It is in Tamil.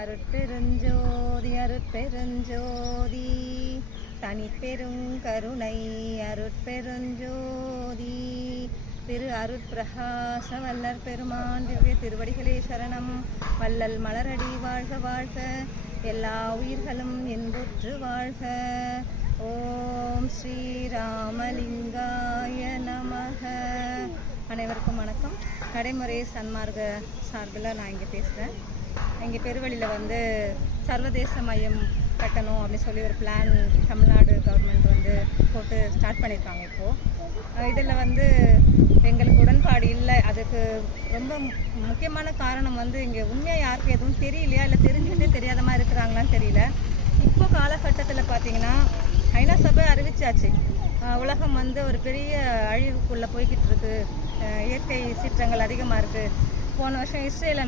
அருட்பெருஞ்சோதி அருட்பெருஞ்சோதி தனிப்பெருங்கருணை அருட்பெருஞ்சோதி திரு அருட்பிரகாச வல்லற் பெருமான் திவ்ய திருவடிகளே சரணம். வள்ளல் மலரடி வாழ்க வாழ்க, எல்லா உயிர்களும் இன்புற்று வாழ்க. ஓம் ஸ்ரீராமலிங்காய நமக. அனைவருக்கும் வணக்கம். நடைமுறை சன்மார்க்க சார்பில் நான் இங்கே பேசுகிறேன். இங்கே பெருவழியில் சர்வதேச மையம் கட்டணும் அப்படின்னு சொல்லி ஒரு பிளான் தமிழ்நாடு கவர்மெண்ட் போட்டு ஸ்டார்ட் பண்ணியிருக்காங்க. இப்போது இதில் எங்களுக்கு உடன்பாடு இல்லை. அதுக்கு ரொம்ப முக்கியமான காரணம் இங்கே உண்மையாக யாருக்கும் எதுவும் தெரியலையா, இல்லை தெரிஞ்சுக்கிட்டே தெரியாத மாதிரி இருக்கிறாங்களான்னு தெரியல. இப்போ காலகட்டத்தில் பார்த்திங்கன்னா ஐநா சபை அறிவிச்சாச்சு, உலகம் ஒரு பெரிய அழிவுக்குள்ளே போய்கிட்டு இருக்கு, இயற்கை சீற்றங்கள் அதிகமாக இருக்குது. போன வருஷம் இஸ்ரேலில்